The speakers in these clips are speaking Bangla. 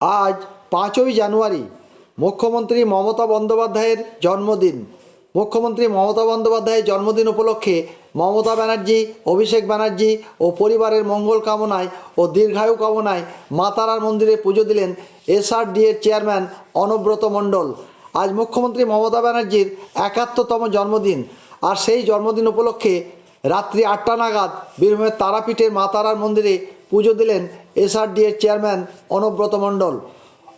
আজ 5ই জানুয়ারি মুখ্যমন্ত্রী মমতা বন্দ্যোপাধ্যায়ের জন্মদিন। মুখ্যমন্ত্রী মমতা বন্দ্যোপাধ্যায়ের জন্মদিন উপলক্ষে মমতা ব্যানার্জি, অভিষেক ব্যানার্জি ও পরিবারের মঙ্গল কামনায় ও দীর্ঘায়ু কামনায় মা তারার মন্দিরে পুজো দিলেন এসআরডিএর চেয়ারম্যান অনুব্রত মণ্ডল। আজ মুখ্যমন্ত্রী মমতা ব্যানার্জির 71তম জন্মদিন, আর সেই জন্মদিন উপলক্ষে রাত্রি 8টা নাগাদ বীরভূমের তারাপীঠের মা তারার মন্দিরে পুজো দিলেন এসআরডিএর চেয়ারম্যান অনুব্রত মণ্ডল।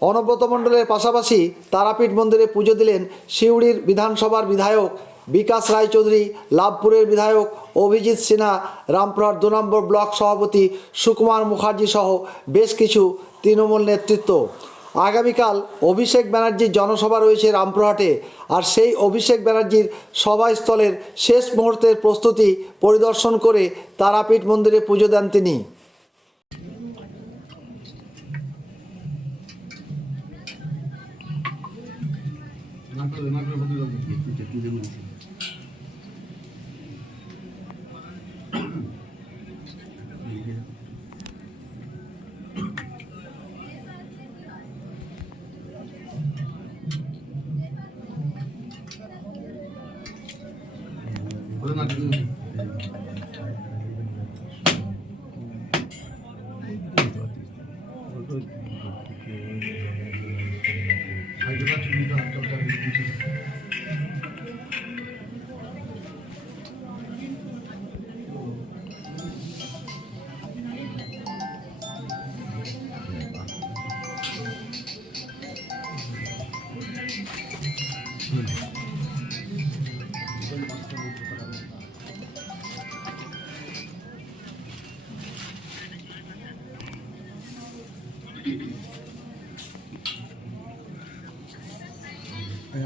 অনুব্রত মণ্ডলের পাশাপাশি তারাপীঠ মন্দিরে পুজো দিলেন সিউড়ির বিধানসভার বিধায়ক বিকাশ রায়চৌধুরী, লাভপুরের বিধায়ক অভিজিৎ সিনহা, রামপুরহাট 2 নম্বর ব্লক সভাপতি সুকুমার মুখার্জি সহ বেশ কিছু তৃণমূল নেতৃত্ব। আগামীকাল অভিষেক ব্যানার্জির জনসভা রয়েছে রামপুরহাটে, আর সেই অভিষেক ব্যানার্জির সভাস্থলের শেষ মুহূর্তের প্রস্তুতি পরিদর্শন করে তারাপীঠ মন্দিরে পুজো দেন তিনি।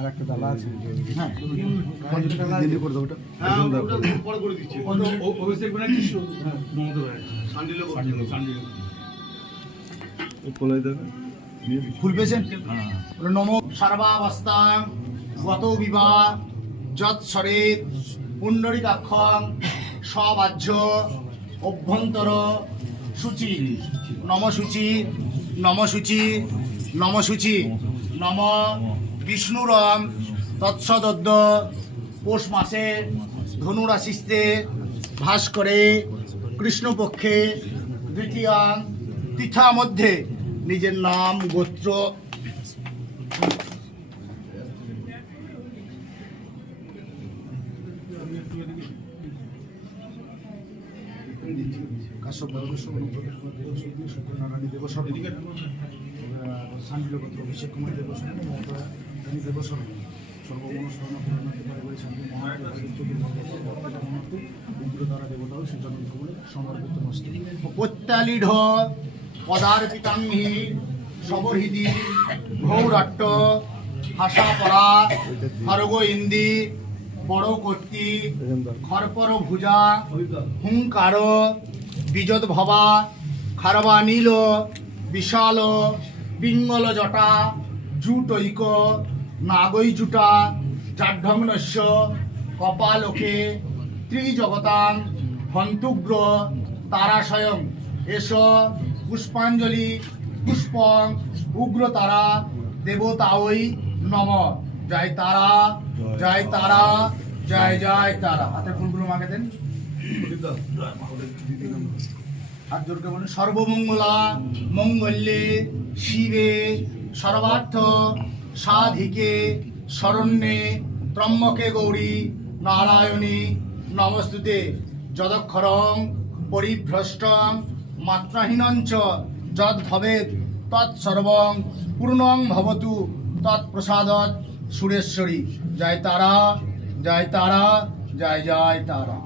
আর একটা ডালা আছে, হ্যাঁ দিল্লি করে দাও ওটা। পরে করে দিচ্ছি। অভিষেক ব্যানার্জি মমতা ব্যানার্জি কোলাই দেবে ফুল পেয়েছেন। নম সর্বাবস্থাং গত বিবাহ যৎসরেত পুণ্ডরিকাক্ষং সবাহ্য অভ্যন্তর সূচি নমসূচি নমসূচি নমসূচি নম বিষ্ণুরম তৎসদ্য পৌষ মাসে ধনুরাশিস্তে ভাস করে কৃষ্ণপক্ষে দ্বিতীয়াং তিথা মধ্যে নিজের নাম গোত্র অভিষেক কুমার দেবস্বরী মমতা দেবস্বরী সর্বমনস্কামনা পূরণার্থে পারিবারিক শান্তি মহাত্মারা দেবতা ও শ্রীচন্দ্র কুমারের সমর্পিত মস্ত প্রত্যালিঢ় পদার্পিতাংহি সবরহৃদি ঘৌরাট্ট হাসাপরা খরগ ইন্দি বড় কর্তি খরপর ভুজা হুঙ্কার বিজত ভবা খারবা নীল বিশাল পিঙ্গল জটা জুটৈক নাগৈ জুটা জাঢ্যগ্নস্য কপালোকে ত্রিজগতাং হন্তুগ্র তারাশয়ং এস পুষ্পাঞ্জলি পুষ্পং উগ্র তারা দেবতাওই নম। জয় তারা জয় তারা জয় জয় তারা। হাতে ফুলগুলো মাকে দেন, হাত জোরকে বলুন। সর্বমঙ্গলা মঙ্গল্যে শিবে সর্বার্থ সাধিকে শরণ্যে ত্রম্বকে গৌরী নারায়ণী নমস্তুতে। যদক্ষরং পরিভ্রষ্টং মাত্রাহীনঞ্চ যদ ভবেৎ তৎসর্বং পূর্ণং ভবতু তৎপ্রসাদৎ সুরেশ্বরী। জয় তারা জয় তারা জয় জয় তারা।